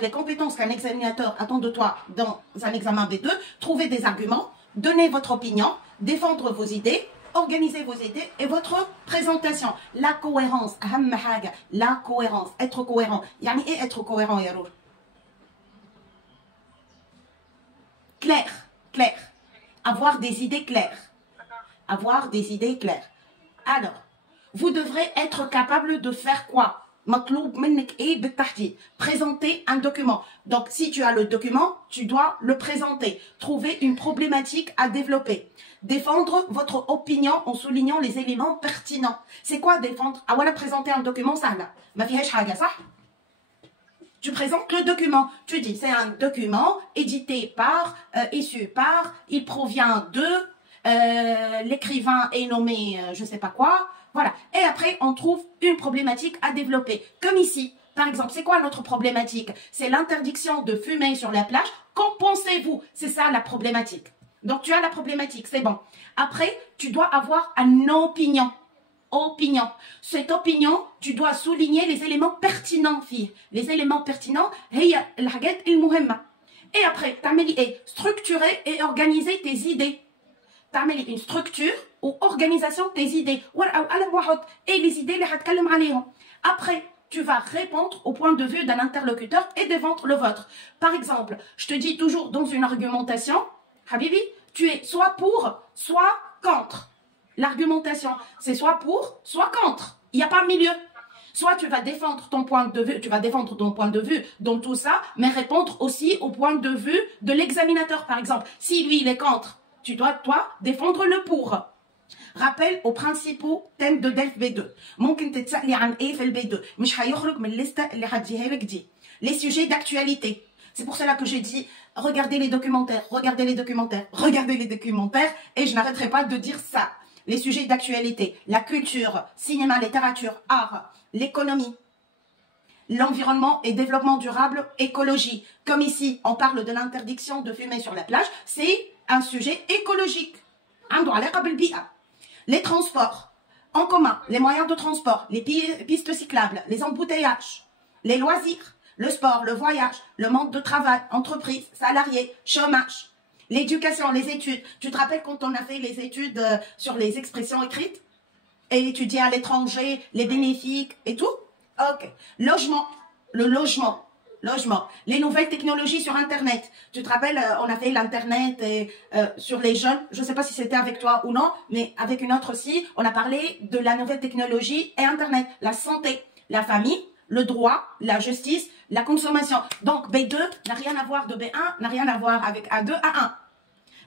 Les compétences qu'un examinateur attend de toi dans un examen B2, trouver des arguments, donner votre opinion, défendre vos idées, organiser vos idées et votre présentation. La cohérence, la cohérence, être cohérent. Yani et être cohérent, Yarour. Clair, clair. Avoir des idées claires. Avoir des idées claires. Alors, vous devrez être capable de faire quoi? Présenter un document. Donc, si tu as le document, tu dois le présenter. Trouver une problématique à développer. Défendre votre opinion en soulignant les éléments pertinents. C'est quoi défendre? Ah voilà, présenter un document, ça là. Tu présentes le document. Tu dis, c'est un document édité par, issu par, il provient de, l'écrivain est nommé, je sais pas quoi. Voilà. Et après, on trouve une problématique à développer. Comme ici, par exemple, c'est quoi notre problématique? C'est l'interdiction de fumer sur la plage. Qu'en pensez-vous? C'est ça la problématique. Donc, tu as la problématique, c'est bon. Après, tu dois avoir une opinion. Opinion. Cette opinion, tu dois souligner les éléments pertinents, fille. Les éléments pertinents, et après, structurer et organiser tes idées. تعملي une structure ou organisation tes idées et les idées les après tu vas répondre au point de vue d'un interlocuteur et défendre le vôtre. Par exemple, je te dis toujours dans une argumentation, Habibi, tu es soit pour, soit contre. L'argumentation, c'est soit pour, soit contre. Il n'y a pas milieu. Soit tu vas défendre ton point de vue, tu vas défendre ton point de vue dans tout ça, mais répondre aussi au point de vue de l'examinateur, par exemple. Si lui, il est contre, tu dois, toi, défendre le pour. Rappel aux principaux thèmes de DELF B2. ممكن تتسألي عن ايه في الB2 مش هيخرج من الليسته اللي هديها لك دي. Les sujets d'actualité. C'est pour cela que j'ai dit regardez les documentaires, regardez les documentaires, regardez les documentaires et je n'arrêterai pas de dire ça. Les sujets d'actualité, la culture, cinéma, littérature, art, l'économie, l'environnement et développement durable, écologie. Comme ici, on parle de l'interdiction de fumer sur la plage, c'est un sujet écologique. Les transports en commun, les moyens de transport, les pistes cyclables, les embouteillages, les loisirs, le sport, le voyage, le monde de travail, entreprise, salariés, chômage, l'éducation, les études. Tu te rappelles quand on a fait les études sur les expressions écrites et étudier à l'étranger, les bénéfices et tout? Ok. Logement, le logement. Logement, les nouvelles technologies sur Internet. Tu te rappelles, on a fait l'Internet sur les jeunes. Je ne sais pas si c'était avec toi ou non, mais avec une autre aussi, on a parlé de la nouvelle technologie et Internet. La santé, la famille, le droit, la justice, la consommation. Donc, B2 n'a rien à voir de B1, n'a rien à voir avec A2, A1.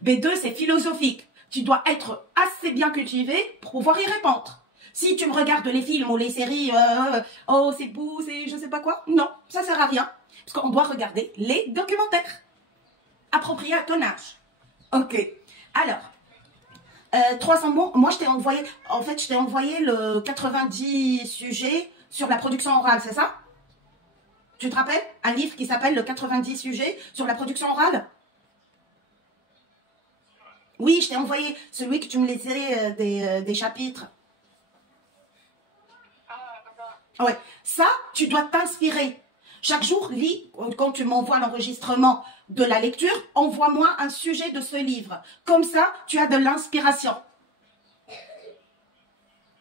B2, c'est philosophique. Tu dois être assez bien cultivé pour pouvoir y répondre. Si tu me regardes les films ou les séries, oh c'est beau, c'est je sais pas quoi, non, ça sert à rien. Parce qu'on doit regarder les documentaires appropriés à ton âge. Ok. Alors, 300 mots, moi je t'ai envoyé, en fait je t'ai envoyé le 90 sujets sur la production orale, c'est ça? Tu te rappelles? Un livre qui s'appelle le 90 sujets sur la production orale? Oui, je t'ai envoyé celui que tu me laissais des chapitres. Ouais, ça, tu dois t'inspirer. Chaque jour, lis, quand tu m'envoies l'enregistrement de la lecture, envoie-moi un sujet de ce livre. Comme ça, tu as de l'inspiration.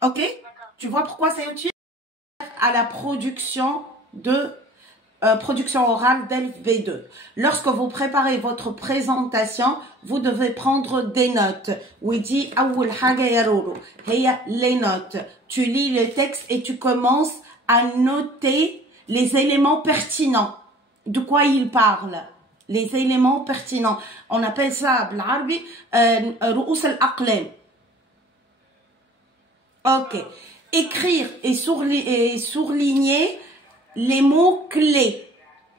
Ok? Tu vois pourquoi c'est utile? À la production de production orale DELF B2. Lorsque vous préparez votre présentation, vous devez prendre des notes. ودي أول حاجة يا رورو هي les notes. Tu lis le texte et tu commences à noter les éléments pertinents. De quoi il parle? Les éléments pertinents. On appelle ça بالعربي رؤوس الأقلام. Ok. Écrire et surligner les mots clés.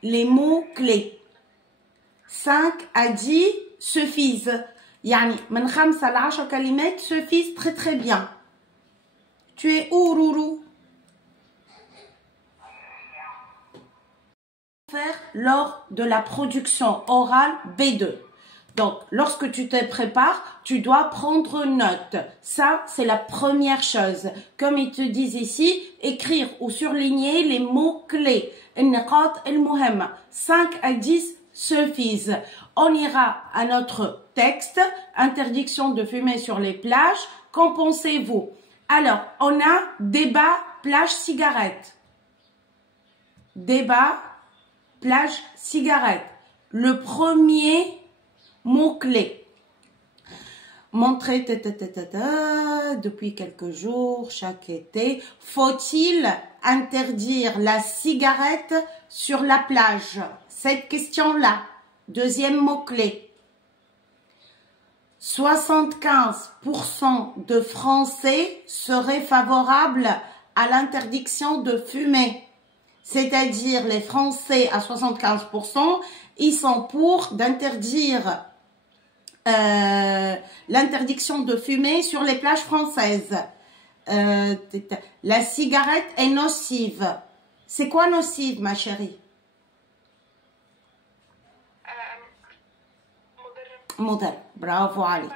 Les mots clés. 5 à 10 suffisent. يعني من 5 à 10 كلمات suffisent très très bien. Tu es où, Rourou? Faire lors de la production orale B2. Donc, lorsque tu te prépares, tu dois prendre note. Ça, c'est la première chose. Comme ils te disent ici, écrire ou surligner les mots-clés. 5 à 10 suffisent. On ira à notre texte. Interdiction de fumer sur les plages. Qu'en pensez-vous? Alors, on a débat, plage, cigarette. Débat, plage, cigarette. Le premier mot-clé. Montrer depuis quelques jours, chaque été. Faut-il interdire la cigarette sur la plage? Cette question-là. Deuxième mot-clé. 75% de Français seraient favorables à l'interdiction de fumer. C'est-à-dire les Français à 75%, ils sont pour d'interdire l'interdiction de fumer sur les plages françaises. La cigarette est nocive. C'est quoi nocive, ma chérie? Modèle. Bravo, Alik.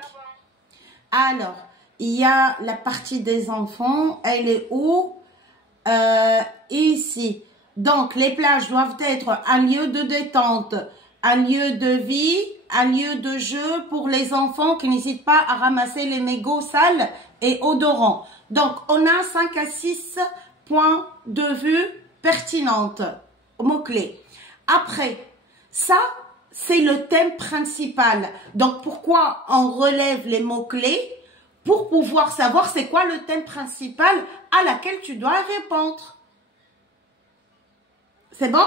Alors, il y a la partie des enfants. Elle est où? Ici. Donc, les plages doivent être un lieu de détente, un lieu de vie, un lieu de jeu pour les enfants qui n'hésitent pas à ramasser les mégots sales et odorants. Donc, on a 5 à 6 points de vue pertinentes, mots-clés. Après, ça, c'est le thème principal. Donc, pourquoi on relève les mots-clés? Pour pouvoir savoir c'est quoi le thème principal à laquelle tu dois répondre. C'est bon?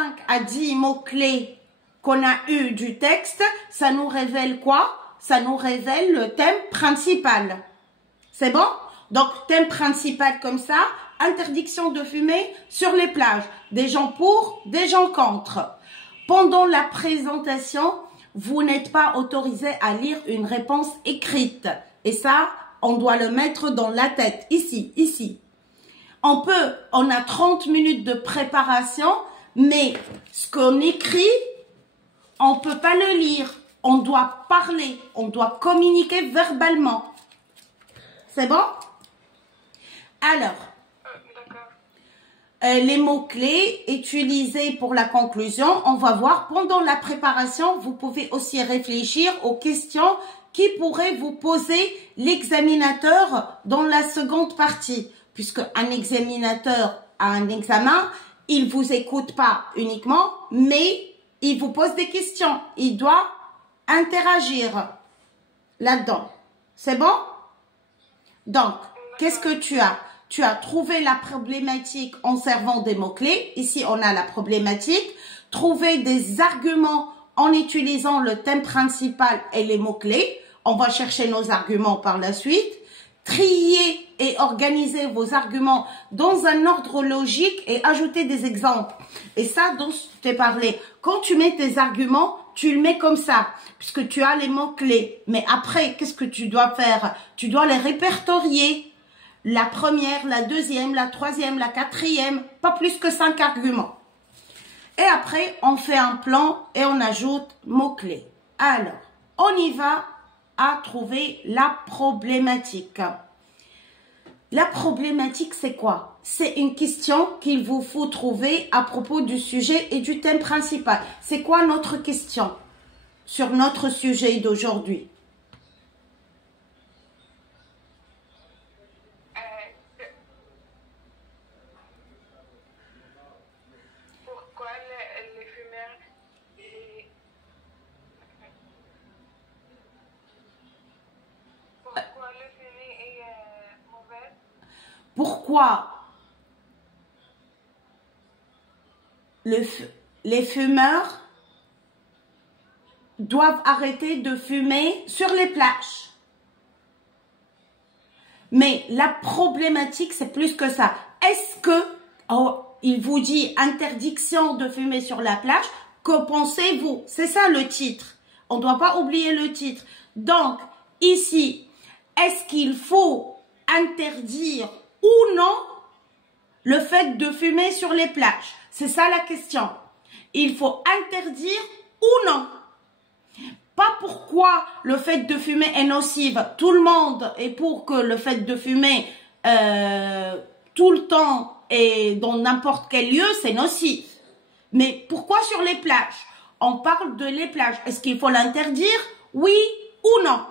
5 à 10 mots-clés qu'on a eu du texte, ça nous révèle quoi? Ça nous révèle le thème principal. C'est bon? Donc, thème principal comme ça, interdiction de fumer sur les plages. Des gens pour, des gens contre. Pendant la présentation, vous n'êtes pas autorisé à lire une réponse écrite. Et ça, on doit le mettre dans la tête. Ici, ici. On a 30 minutes de préparation, mais ce qu'on écrit, on ne peut pas le lire. On doit parler, on doit communiquer verbalement. C'est bon? Alors, les mots-clés utilisés pour la conclusion, on va voir pendant la préparation, vous pouvez aussi réfléchir aux questions qui pourraient vous poser l'examinateur dans la seconde partie. Puisque un examinateur a un examen, il ne vous écoute pas uniquement, mais il vous pose des questions. Il doit interagir là-dedans. C'est bon? Donc, qu'est-ce que tu as? Tu as trouvé la problématique en servant des mots-clés. Ici, on a la problématique. Trouver des arguments en utilisant le thème principal et les mots-clés. On va chercher nos arguments par la suite. Trier et organiser vos arguments dans un ordre logique et ajouter des exemples. Et ça, dont je t'ai parlé. Quand tu mets tes arguments, tu le mets comme ça, puisque tu as les mots-clés. Mais après, qu'est-ce que tu dois faire? Tu dois les répertorier. La première, la deuxième, la troisième, la quatrième, pas plus que 5 arguments. Et après, on fait un plan et on ajoute mots-clés. Alors, on y va à trouver la problématique. La problématique, c'est quoi? C'est une question qu'il vous faut trouver à propos du sujet et du thème principal. C'est quoi notre question sur notre sujet d'aujourd'hui? Pourquoi les fumeurs pourquoi le fumer est mauvais? Pourquoi les fumeurs doivent arrêter de fumer sur les plages? Mais la problématique, c'est plus que ça. Est-ce que, il vous dit interdiction de fumer sur la plage, que pensez-vous? C'est ça le titre. On ne doit pas oublier le titre. Donc, ici, est-ce qu'il faut interdire ou non le fait de fumer sur les plages? C'est ça la question. Il faut interdire ou non? Pas pourquoi le fait de fumer est nocif. Tout le monde est pour que le fait de fumer tout le temps et dans n'importe quel lieu, c'est nocif. Mais pourquoi sur les plages? On parle de les plages. Est-ce qu'il faut l'interdire? Oui ou non?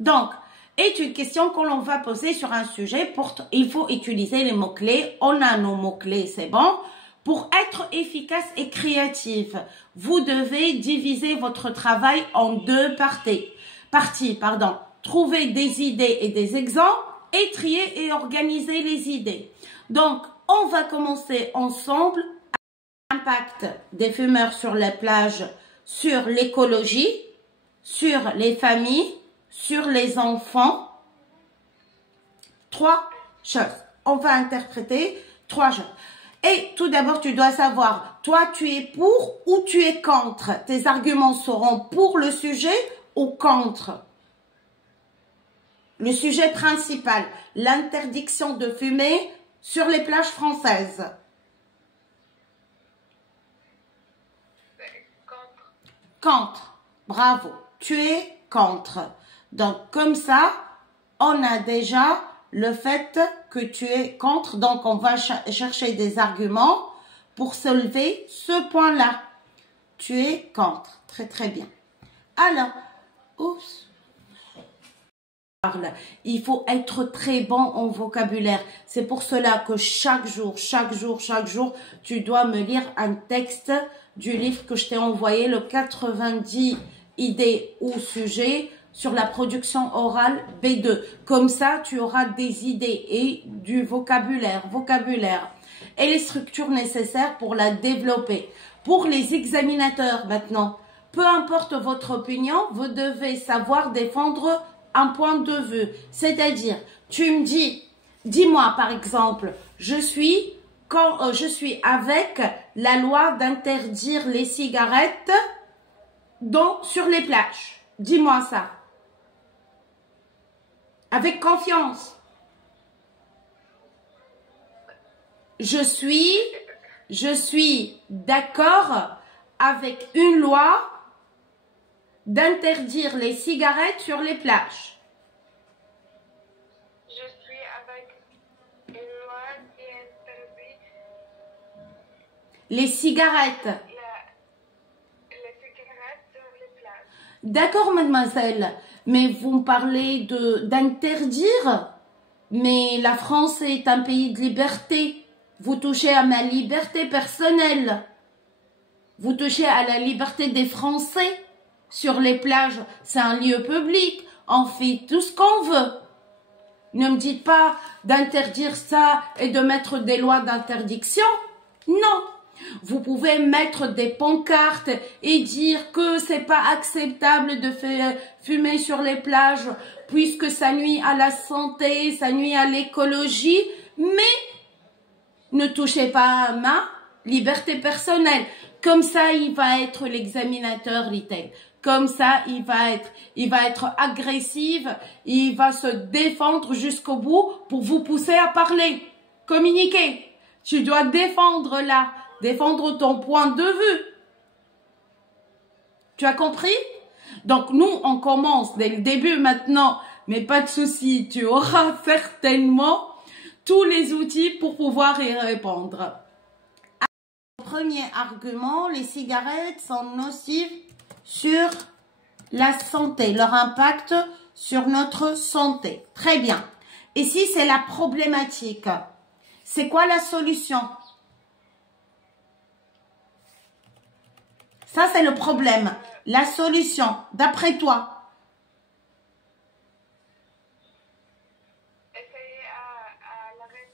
Donc, est une question que l'on va poser sur un sujet. Il faut utiliser les mots-clés. On a nos mots-clés, c'est bon. Pour être efficace et créative, vous devez diviser votre travail en deux parties. Trouver des idées et des exemples et trier et organiser les idées. Donc, on va commencer ensemble. L'impact des fumeurs sur les plages, sur l'écologie, sur les familles, sur les enfants. 3 choses. On va interpréter 3 choses. Et tout d'abord, tu dois savoir, toi, tu es pour ou tu es contre? Tes arguments seront pour le sujet ou contre? Le sujet principal, l'interdiction de fumer sur les plages françaises. Contre. Contre. Bravo. Tu es contre. Donc, comme ça, on a déjà le fait que tu es contre. Donc, on va chercher des arguments pour soulever ce point-là. Tu es contre. Très, très bien. Alors, oups. Il faut être très bon en vocabulaire. C'est pour cela que chaque jour, tu dois me lire un texte du livre que je t'ai envoyé, le 90 idées ou sujets sur la production orale B2. Comme ça, tu auras des idées et du vocabulaire. Et les structures nécessaires pour la développer. Pour les examinateurs maintenant, peu importe votre opinion, vous devez savoir défendre un point de vue. C'est-à-dire, tu me dis-moi par exemple, je suis avec la loi d'interdire les cigarettes sur les plages. Dis-moi ça. Avec confiance. Je suis d'accord avec une loi d'interdire les cigarettes sur les plages. Je suis avec une loi qui interdit les cigarettes. les cigarettes sur les plages. D'accord, mademoiselle, mais vous me parlez d'interdire, mais la France est un pays de liberté. Vous touchez à ma liberté personnelle. Vous touchez à la liberté des Français. Sur les plages, c'est un lieu public. On fait tout ce qu'on veut. Ne me dites pas d'interdire ça et de mettre des lois d'interdiction. Non. Vous pouvez mettre des pancartes et dire que c'est pas acceptable de fumer sur les plages puisque ça nuit à la santé, ça nuit à l'écologie, mais ne touchez pas à ma liberté personnelle. Comme ça, il va être l'examinateur l'ITEC. Comme ça, il va être agressif, il va se défendre jusqu'au bout pour vous pousser à parler. Communiquer. Tu dois défendre ton point de vue. Tu as compris? Donc, nous, on commence dès le début maintenant, mais pas de souci, tu auras certainement tous les outils pour pouvoir y répondre. Premier argument, les cigarettes sont nocives sur la santé, leur impact sur notre santé. Très bien. Ici, c'est la problématique. C'est quoi la solution? Ça, c'est le problème. La solution, d'après toi? Essayer à l'arrêt.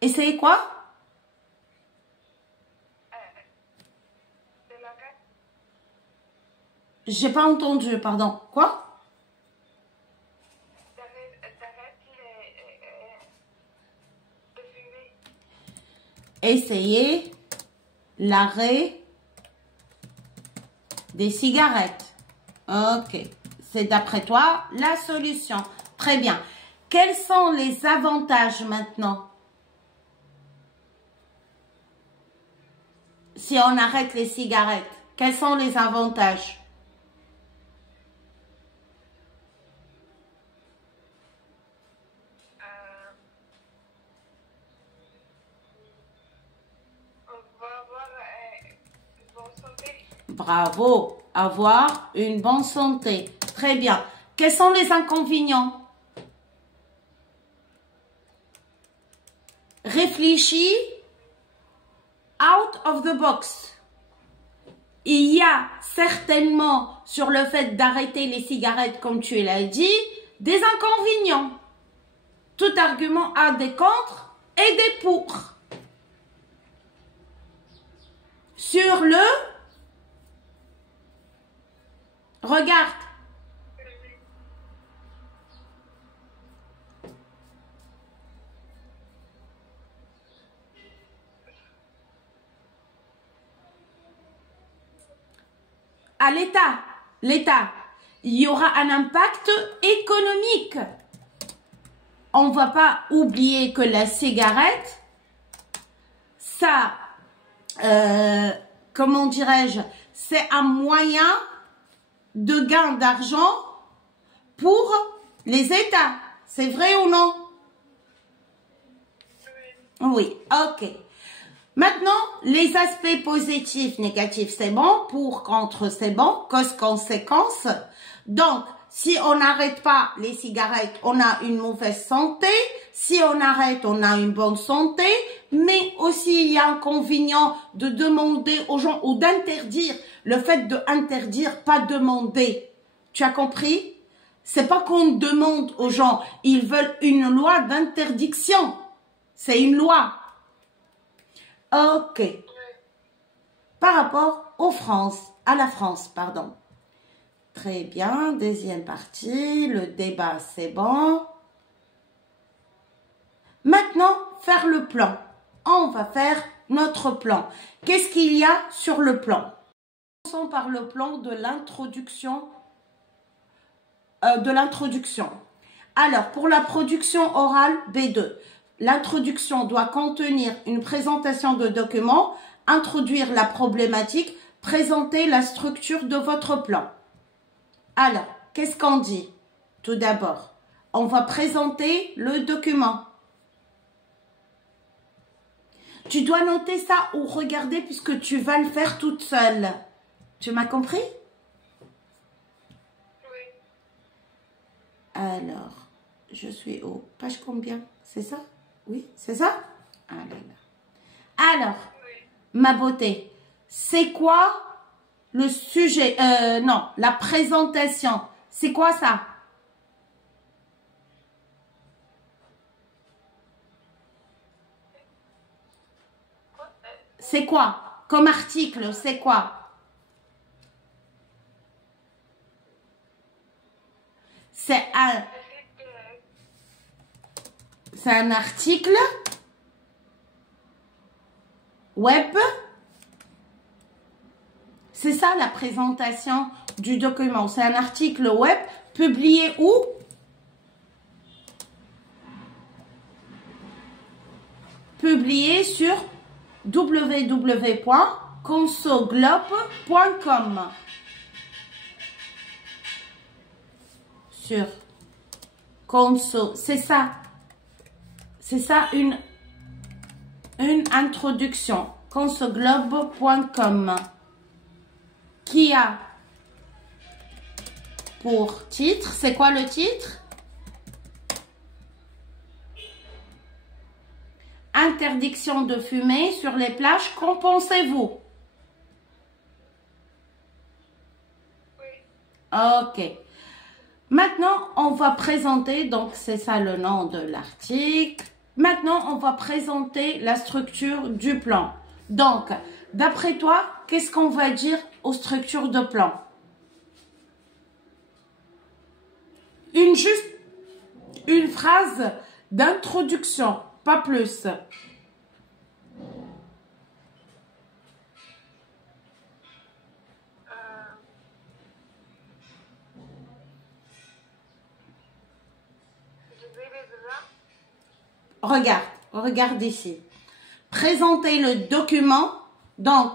Essayez quoi? De l'arrêt. J'ai pas entendu, pardon. Quoi? De fumer. Essayez l'arrêt des cigarettes. Ok. C'est d'après toi la solution. Très bien. Quels sont les avantages maintenant? Si on arrête les cigarettes, quels sont les avantages? On va avoir une bonne santé. Bravo, avoir une bonne santé. Très bien. Quels sont les inconvénients? Réfléchis out of the box. Il y a certainement sur le fait d'arrêter les cigarettes, comme tu l'as dit, des inconvénients. Tout argument a des contre et des pour. Sur le... Regarde. À l'État, il y aura un impact économique. On ne va pas oublier que la cigarette, ça, comment dirais-je, c'est un moyen de gain d'argent pour les États. C'est vrai ou non? Oui, ok. Maintenant, les aspects positifs, négatifs, c'est bon. Pour, contre, c'est bon. Cause, conséquence. Donc, si on n'arrête pas les cigarettes, on a une mauvaise santé. Si on arrête, on a une bonne santé. Mais aussi, il y a un inconvénient de demander aux gens ou d'interdire. Le fait d'interdire, pas demander. Tu as compris? C'est pas qu'on demande aux gens. Ils veulent une loi d'interdiction. C'est une loi. Ok. Par rapport à la France, pardon. Très bien, deuxième partie, le débat, c'est bon. Maintenant, faire le plan. On va faire notre plan. Qu'est-ce qu'il y a sur le plan? Commençons par le plan de l'introduction. Alors, pour la production orale B2, l'introduction doit contenir une présentation de documents, introduire la problématique, présenter la structure de votre plan. Alors, qu'est-ce qu'on dit? Tout d'abord, on va présenter le document. Tu dois noter ça ou regarder puisque tu vas le faire toute seule. Tu m'as compris? Oui. Alors, je suis au page combien? C'est ça? Oui, c'est ça? Ah là là. Alors, ma beauté, c'est quoi le sujet? Non, la présentation. C'est quoi ça? C'est quoi? Comme article, c'est quoi? C'est un article web. C'est ça la présentation du document. C'est un article web publié où? Publié sur www.consoglobe.com. Sur Conso, c'est ça. C'est ça une introduction. Consoglobe.com. Qui a pour titre, c'est quoi le titre? Interdiction de fumer sur les plages, qu'en pensez-vous? Oui. Ok. Maintenant, on va présenter, donc c'est ça le nom de l'article. Maintenant, on va présenter la structure du plan. Donc, d'après toi, qu'est-ce qu'on va dire aux structures de plan? Juste une phrase d'introduction, pas plus. Je vais les regarde ici. Présenter le document. Donc,